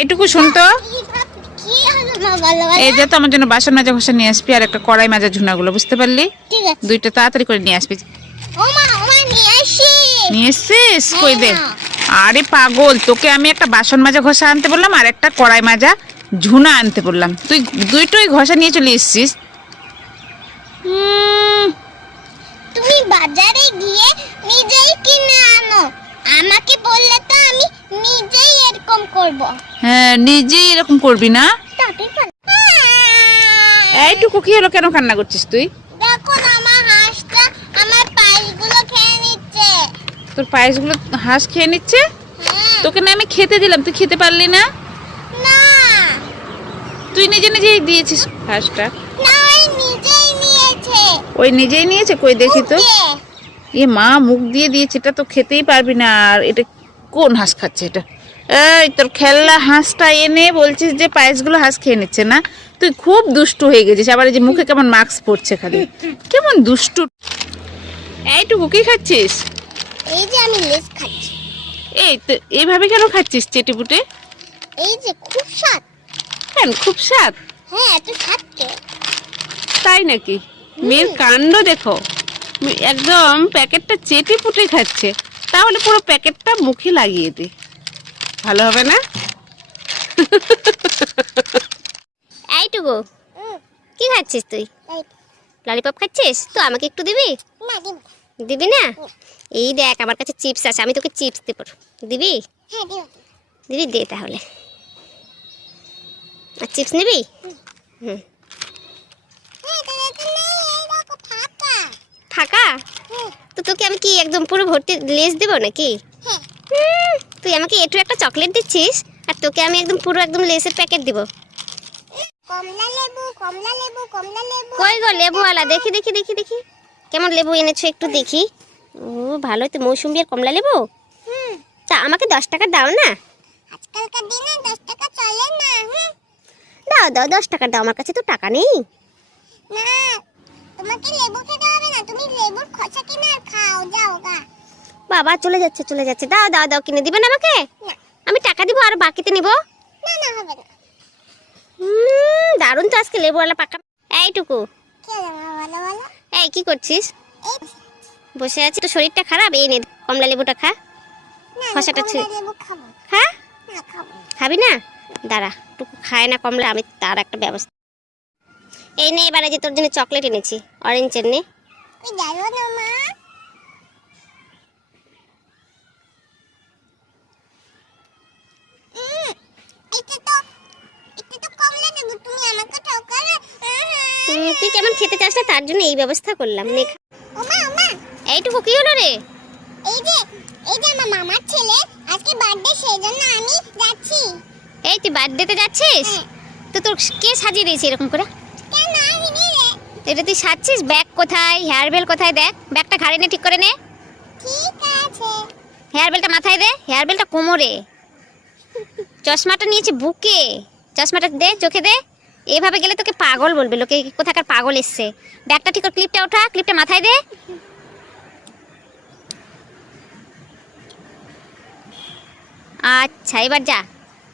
এইটুকু শুনতো। এই যে তো আমার জন্য বাসন মাজা ঘষা নিয়ে আসবি আর একটা কড়াই মাজা ঝুনাগুলো বুঝতে পারলি? দুইটা তাড়াতাড়ি করে নিয়ে আসবি। নিয়ে এসছিস? কই দে? হ্যাঁ। আরে পাগল তোকে আমি একটা বাসন মাজা ঘষা আনতে বললাম আর একটা কড়াই মাজা ঝুনা আনতে বললাম। তুই দুইটোই ঘষা নিয়ে চলে এসছিস। তুমি বাজারে গিয়ে নিজেই কিনে আনো। আমাকে করব। হ্যাঁ নিজেই এরকম করবি না। এইটুকু কি হলো? কেন কান্না করছিস তুই? দেখো আমার হাঁসটা আমার পায়েসগুলো খেয়ে নিচ্ছে। তোর পায়েসগুলো হাঁস খেয়ে নিচ্ছে? হ্যাঁ। তোকে না আমি খেতে দিলাম তুই খেতে পারলি না? না। তুই নিজে নিজেই দিয়েছিস হাঁসটা। না ওই নিজেই নিয়েছে। ওই নিজেই নিয়েছে? কই দেখি তো। এ মা মুখ দিয়ে দিয়েছে এটা তো খেতেই পারবি না। আর এটা কোন হাঁস খাচ্ছে এটা? এই তোর খেলনা হাঁসটা এনে বলছিস যে পায়েসগুলো হাঁস খেয়ে নিচ্ছে না? তুই খুব দুষ্টু হয়ে গেছিস। আবার এই যে মুখে কেমন মাস্ক পড়ছে খালি। কেমন দুষ্টু। এইটুকু কি খাচ্ছিস? এই যে আমি লেস খাচ্ছি। এই তো এইভাবে কেন খাচ্ছিস চেটেপুটে এই যে খুব স্বাদ। কেন খুব স্বাদ? হ্যাঁ এত স্বাদ কে? তাই নাকি? মেয়ের কাণ্ড দেখো। একদম প্যাকেটটা চেটে পুটে খাচ্ছে। তাহলে পুরো প্যাকেটটা মুখে লাগিয়ে দে। ভালো হবে না? এইটুকু কি খাচ্ছিস তুই? ললিপপ খাচ্ছিস? তো আমাকে একটু দিবি? দিবি না। এই দেখ আমার কাছে চিপস আছে আমি তোকে চিপস দেবো। দিবি? হ্যাঁ দিবি। দে তাহলে। আর চিপস নিবি? হুম। হ্যাঁ ফাঁকা। ফাঁকা? তো তোকে আমি কি একদম পুরো ভর্তি লেস দেবো নাকি? হ্যাঁ। হুম, তুই আমাকে একটু একটা চকলেট দিচ্ছিস? আর তোকে আমি একদম পুরো একদম লেসের প্যাকেট দিব। কমলা লেবু কমলা লেবু কমলা লেবু। কই গো লেবুওয়ালা? দেখি দেখি দেখি দেখি। কেমন লেবু এনেছো একটু দেখি। ও ভালো তো মৌসুম্বি আর কমলা লেবু? হুম। তা আমাকে দশ টাকা দাও না? আজকালকার দিনে দশ টাকা চলে না দাও দাও দশ টাকা দাও। আমার কাছে তো টাকা নেই। না তোমাকে লেবু খেতে হবে না তুমি লেবুর খোসা কিনে আর খাও যাও গা বাবা চলে যাচ্ছে চলে যাচ্ছে। দাও দাও দাও কিনে দিবেন আমাকে? আমি টাকা দিব আর বাকিতে নিব? না না হবে না। হুম, দারুণ তো আজকে লেবুওয়ালা পাকা। এইটুকু এই কি করছিস? বসে আছি। তো শরীরটা খারাপ? এই নে কমলা লেবুটা খা। খোসাটা খাব। খাবি না। দাঁড়া টুকু খায় না কমলা আমি তার একটা ব্যবস্থা। এই নে এবারে যে তোর জন্য চকলেট এনেছি। অরেঞ্জের নে ওই যাব না মা উম, এটা তো এটা তো কমলা লেবু তুমি আমাকে ঠকালে হুম, তুই কেমন খেতে চাস না তার জন্য এই ব্যবস্থা করলাম নে খা। ওমা ওমা। এইটুকু কি হলো রে। এই যে এই যে আমার মামার ছেলে আজকে বার্থডে সেই জন্য আমি যাচ্ছি। এই তুই বার্থডেতে যাচ্ছিস? হ্যাঁ। তো তোর কে সাজিয়ে দিয়েছে এরকম করে? কেন আমি নিয়ে এটা তুই সাজছিস? ব্যাগ কোথায়? হেয়ার বেল কোথায় দেখ। ব্যাগটা ঘাড়ে নে ঠিক করে নে। ঠিক আছে। হেয়ার বেলটা মাথায় দে। হেয়ার বেলটা কোমরে। চশমাটা নিয়েছে বুকে। চশমাটা দে চোখে দে। এভাবে গেলে তোকে পাগল বলবে, লোকে কোথাকার পাগল এসছে। ব্যাগটা ঠিক ক্লিপটা ওঠা, ক্লিপটা মাথায় দে। আচ্ছা এবার যা,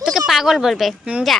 তোকে পাগল বলবে। হুম, যা।